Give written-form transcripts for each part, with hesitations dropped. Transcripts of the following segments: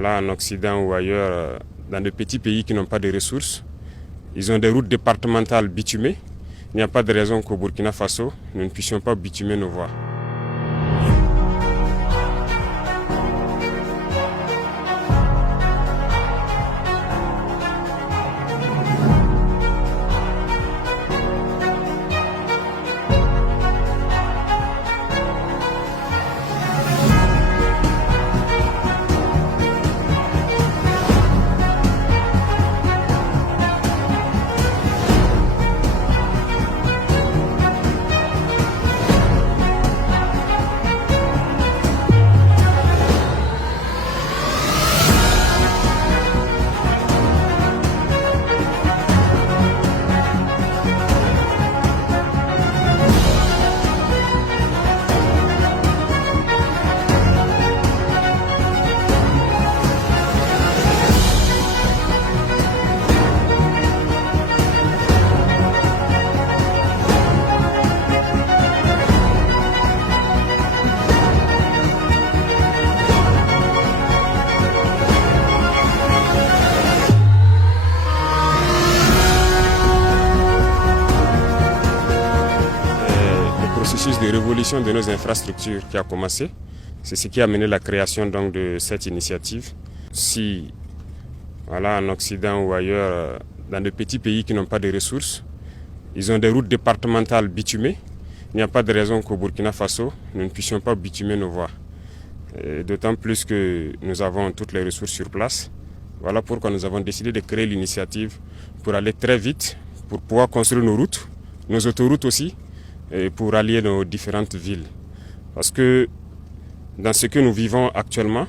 Voilà, en Occident ou ailleurs, dans de petits pays qui n'ont pas de ressources, ils ont des routes départementales bitumées. Il n'y a pas de raison qu'au Burkina Faso, nous ne puissions pas bitumer nos voies. Le processus de révolution de nos infrastructures qui a commencé, c'est ce qui a mené la création donc de cette initiative. Si voilà, en Occident ou ailleurs, dans de petits pays qui n'ont pas de ressources, ils ont des routes départementales bitumées, il n'y a pas de raison qu'au Burkina Faso, nous ne puissions pas bitumer nos voies. D'autant plus que nous avons toutes les ressources sur place. Voilà pourquoi nous avons décidé de créer l'initiative pour aller très vite, pour pouvoir construire nos routes, nos autoroutes aussi, et pour allier nos différentes villes. Parce que dans ce que nous vivons actuellement,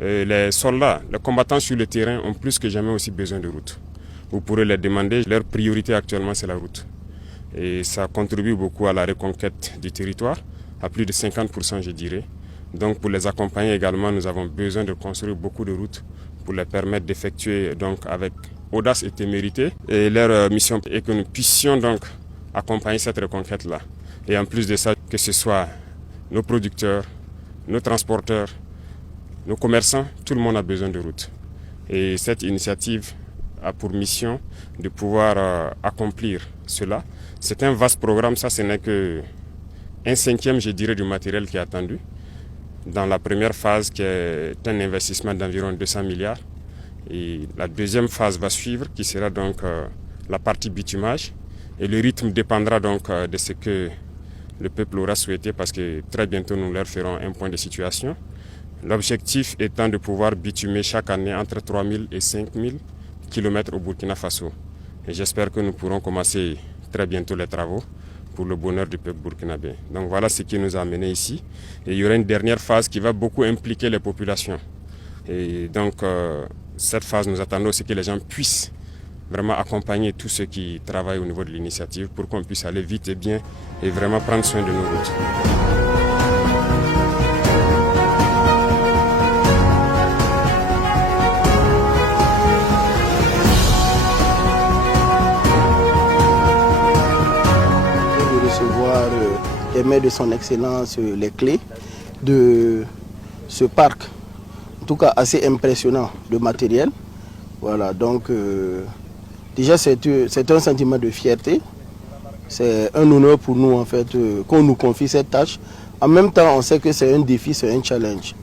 les soldats, les combattants sur le terrain ont plus que jamais aussi besoin de routes. Vous pourrez les demander, leur priorité actuellement c'est la route. Et ça contribue beaucoup à la reconquête du territoire, à plus de 50% je dirais. Donc pour les accompagner également, nous avons besoin de construire beaucoup de routes pour les permettre d'effectuer donc avec audace et témérité. Et leur mission est que nous puissions donc accompagner cette reconquête-là. Et en plus de ça, que ce soit nos producteurs, nos transporteurs, nos commerçants, tout le monde a besoin de routes. Et cette initiative a pour mission de pouvoir accomplir cela. C'est un vaste programme, ça ce n'est qu'un cinquième, je dirais, du matériel qui est attendu. Dans la première phase, qui est un investissement d'environ 200 milliards. Et la deuxième phase va suivre, qui sera donc la partie bitumage. Et le rythme dépendra donc de ce que le peuple aura souhaité, parce que très bientôt nous leur ferons un point de situation. L'objectif étant de pouvoir bitumer chaque année entre 3 000 et 5 000 km au Burkina Faso. Et j'espère que nous pourrons commencer très bientôt les travaux pour le bonheur du peuple burkinabé. Donc voilà ce qui nous a amenés ici. Et il y aura une dernière phase qui va beaucoup impliquer les populations. Et donc cette phase, nous attendons aussi que les gens puissent vraiment accompagner tous ceux qui travaillent au niveau de l'initiative pour qu'on puisse aller vite et bien et vraiment prendre soin de nos routes. De recevoir les mains de son Excellence les clés de ce parc, en tout cas assez impressionnant de matériel. Voilà, donc déjà c'est un sentiment de fierté, c'est un honneur pour nous en fait qu'on nous confie cette tâche. En même temps, on sait que c'est un défi, c'est un challenge.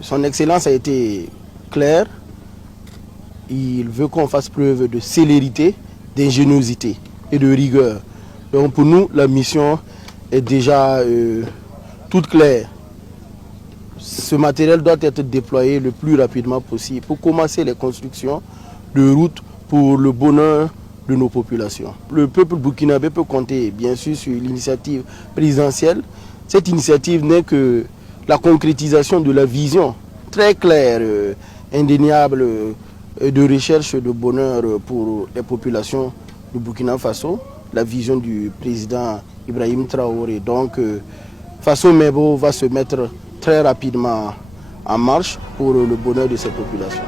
Son Excellence a été clair, il veut qu'on fasse preuve de célérité, d'ingéniosité et de rigueur. Donc pour nous, la mission est déjà toute claire. Ce matériel doit être déployé le plus rapidement possible pour commencer les constructions de routes pour le bonheur de nos populations. Le peuple burkinabé peut compter bien sûr sur l'initiative présidentielle. Cette initiative n'est que la concrétisation de la vision très claire, indéniable de recherche de bonheur pour les populations du Burkina Faso, la vision du président Ibrahim Traoré. Donc Faso Mebo va se mettre très rapidement en marche pour le bonheur de ces populations.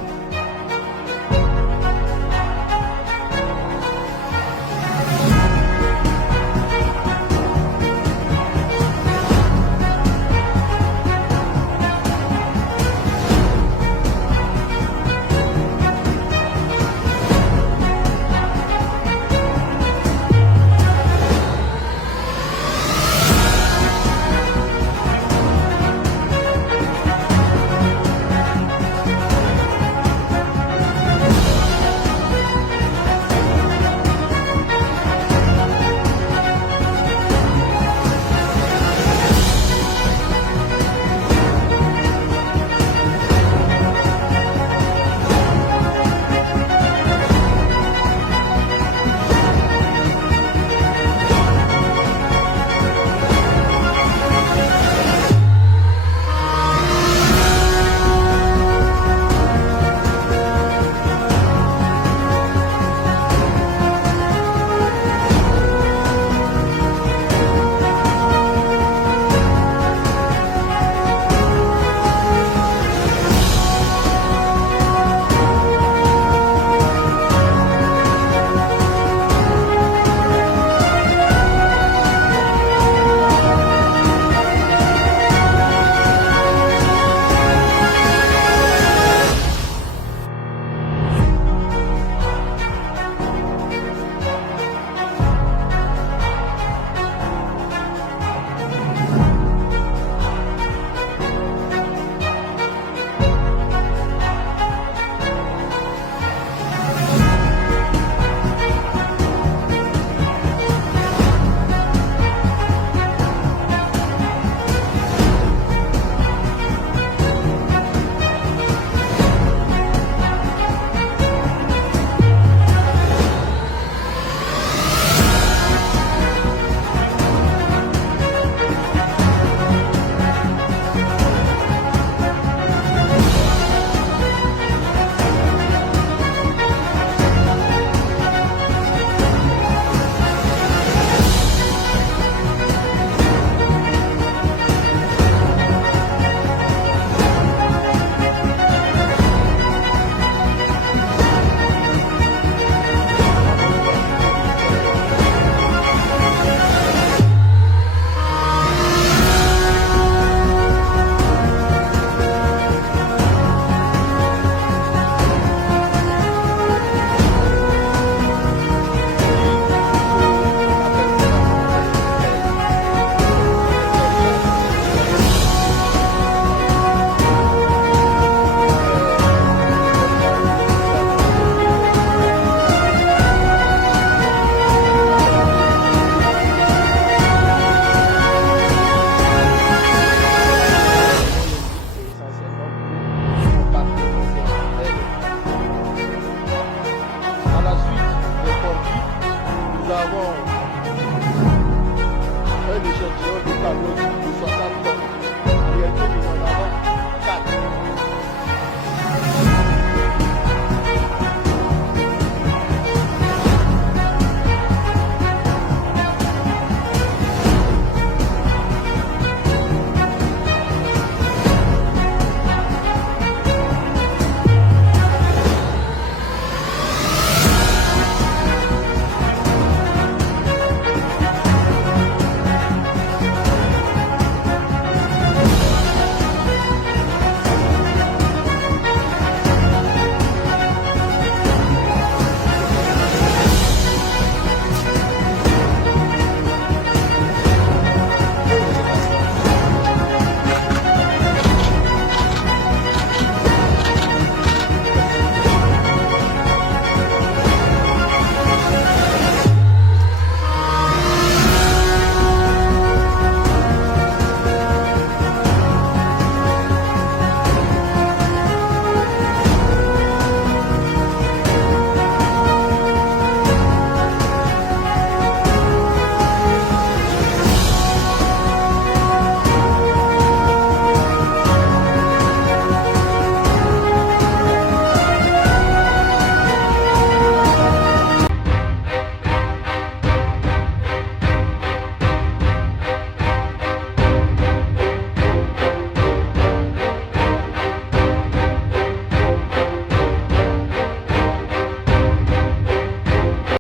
À la suite des conduits, nous avons un échantillon de tableau